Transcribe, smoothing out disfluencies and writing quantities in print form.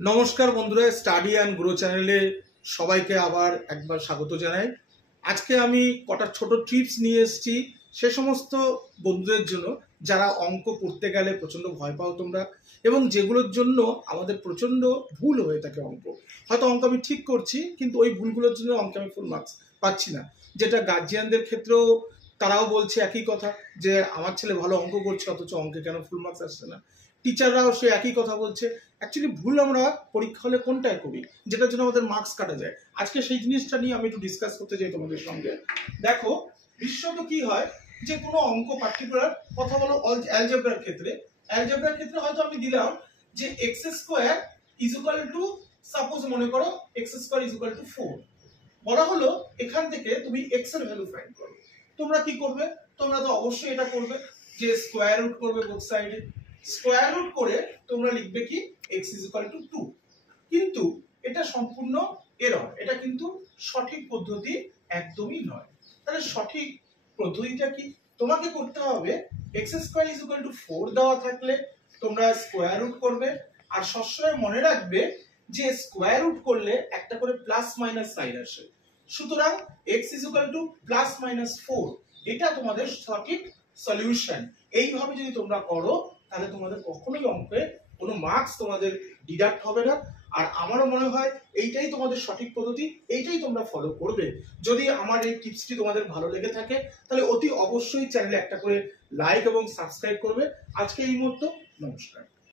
নমস্কার বন্ধুরা, study and grow চ্যানেলে সবাইকে আবার একবার স্বাগত জানাই। আজকে আমি কটা ছোট টিপস নিয়ে এসেছি সে সমস্ত বন্ধুদের জন্য যারা অঙ্ক করতে গেলে প্রচণ্ড ভয় পাও তোমরা, এবং যেগুলোর জন্য আমাদের প্রচণ্ড ভুল হয়ে থাকে। হয়তো অঙ্ক আমি ঠিক করছি কিন্তু ওই ভুলগুলোর জন্য অঙ্কে আমি ফুল মার্কস পাচ্ছি না, যেটা গার্জিয়ানদের ক্ষেত্রেও তারাও বলছে একই কথা যে আমার ছেলে ভালো অঙ্ক করছে অথচ অঙ্কে কেন ফুল মার্কস আসছে না। টিচাররাও সে একই কথা বলছে। অ্যাকচুয়ালি ভুল আমরা পরীক্ষা হলে কোনটায় করি যেটার জন্য আমাদের মার্কস কাটা যায়। আজকে সেই জিনিসটা নিয়ে আমি একটু ডিসকাস করতে চাই তোমাদের সঙ্গে। দেখো, বিশেষত কি হয় যে কোনো অঙ্ক পার্টিকুলার কথা বলো অ্যালজেব্রার ক্ষেত্রে হয়তো আমি দিলাম যে x square is equal to, suppose মনে করো x square is equal to 4 বলা হলো। এখান থেকে তুমি এক্স এর ভ্যালু ফাইন্ড করো। তোমরা কি করবে? তোমরা তো অবশ্যই এটা করবে যে স্কোয়ার রুট করবে বোথ সাইডে। স্কোয়ার রুট করে তোমরা লিখবে কি x ইজ ইকুয়াল টু 2। কিন্তু এটা সম্পূর্ণ এরর, এটা কিন্তু সঠিক পদ্ধতি একদমই নয়। তাহলে সঠিক পদ্ধতিটা কি? তোমাকে করতে হবে x square is equal to 4 দেওয়া থাকলে তোমরা স্কোয়ার রুট করবে। আর সবসময় মনে রাখবে যে স্কোয়ার রুট করলে একটা করে প্লাস মাইনাস সাইন আসে। সুতরাং x is equal to plus minus 4 এটা তোমাদের সঠিক সলিউশন। এইভাবে যদি তোমরা করো তাহলে তোমাদের কখনোই অঙ্কে কোনো মার্কস তোমাদের ডিডাক্ট হবে না। আর আমারও মনে হয় এইটাই তোমাদের সঠিক পদ্ধতি, এইটাই তোমরা ফলো করবে। যদি আমার এই টিপসটি তোমাদের ভালো লেগে থাকে তাহলে অতি অবশ্যই চ্যানেলে একটা করে লাইক এবং সাবস্ক্রাইব করবে। আজকে এই মুহূর্তে নমস্কার।